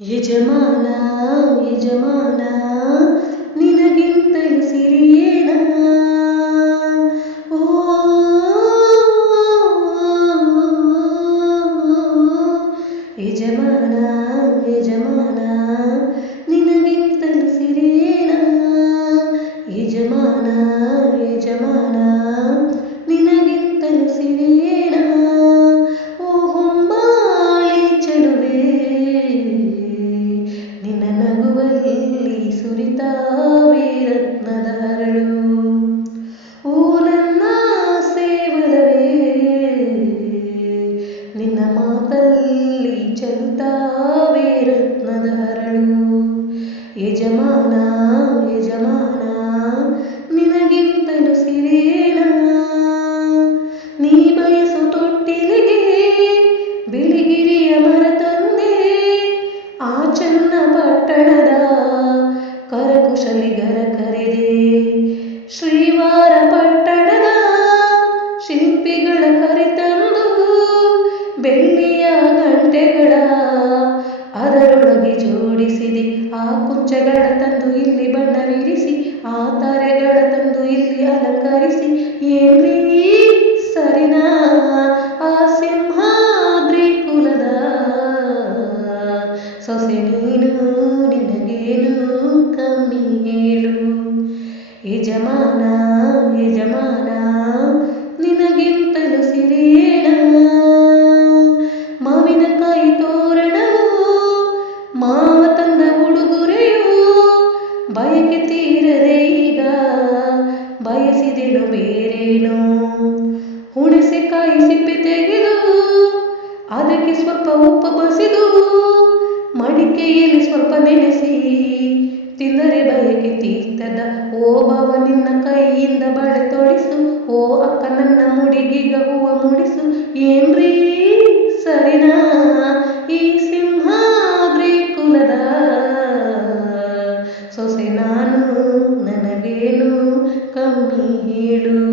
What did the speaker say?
ಯಜಮಾನ ಯಜಮಾನ ನಿನಗಿಂತಲೂ ಸಿರಿಯೇನ ಓ ಯಜಮಾನ ಯಜಮಾನ ನಿನಗಿಂತಲೂ ಸಿರಿಯೇನ ಯಜಮಾನ ಯಜಮಾನ ನಿನಗಿಂತಲೂ ಸಿರಿಯೇನ ಓ ಹೊಂಬಾಳಿ ಚೆಲುವೆ ನಿನ್ನ ನಗುವಲ್ಲಿ ಸುರಿತಾವೆ ರತ್ನದ ಹರಳು ಓ ನನ್ನ ಸೇವಲವೇ ನಿನ್ನ ಮಾತಲ್ಲಿ ಚಲುತ್ತಾವೆ ರತ್ನದ ಹರಳು ಯಜಮಾನ ಯಜಮಾನ ನಿನಗಿಂತಲೂ ಸಿರಿಯೇನ ನೀ ಬಯಸು ತೊಟ್ಟಿಲಿಗೆ ಬಿಳಿಗಿರಿಯ ಮರ ತಂದೆ ಆ ಚನ್ನಪಟ್ಟಣದ ಕರಕುಶಲಿಗರ ಕರೆದೆ ಶ್ರೀವಾರ ಪಟ್ಟಣದ ಶಿಲ್ಪಿಗಳ ಕರೆತಂದು ಬೆಳ್ಳಿಯ ಗಂಟೆಗಳ ಅದರೊಳಗೆ ಜೋಡಿಸಿದೆ ಆ ಕುಂಚಗಳ ತಂದು ಇಲ್ಲಿ ಬಣ್ಣವಿರಿಸಿ ಆ ತಾರೆಗಳ ತಂದು ಇಲ್ಲಿ ಅಲಂಕರಿಸಿ ಏನ್ರೀ ಸರಿನಾ ಆ ಸಿಂಹಾದ್ರಿ ಕುಲದ ಸೊಸೆ ನೀನು ನಿನಗೇನು ಕಮ್ಮಿ ಹೇಳು ಯಜಮಾನ ಯಜಮಾನ ನಿನಗಿಂತಲೂ ಸಿರಿಯೇನ ಮಾವಿನಕಾಯಿ ತೋರಣವು ಮಾವ ತಂದ ಉಡುಗೊರೆಯು ಬಯಕೆ ತೀರದೆ ಈಗ ಬಯಸಿದೆನು ಬೇರೇನು ಹುಣಸೆಕಾಯಿ ಸಿಪ್ಪೆ ತೆಗೆದು ಅದಕ್ಕೆ ಸ್ವಲ್ಪ ಉಪ್ಪು ಬಸಿದು ಮಡಿಕೆಯಲ್ಲಿ ಸ್ವಲ್ಪ ನೆನೆಸಿ ತಿಂದರೆ ಬಯಕೆ ತೀರ್ತದ ಓ ಬಾವ ನಿನ್ನ ಕೈಯಿಂದ ಬಳೆ ತೊಡಿಸು ಓ ಅಕ್ಕ ನನ್ನ ಮುಡಿಗೀಗ ಹೂವ ಮುಡಿಸು ಏನ್ರೀ ಸರಿನಾ ಈ ಸಿಂಹಾದ್ರಿ ಕುಲದ ಸೊಸೆ ನಾನು ನನಗೇನು ಕಮ್ಮಿ ಹೇಳು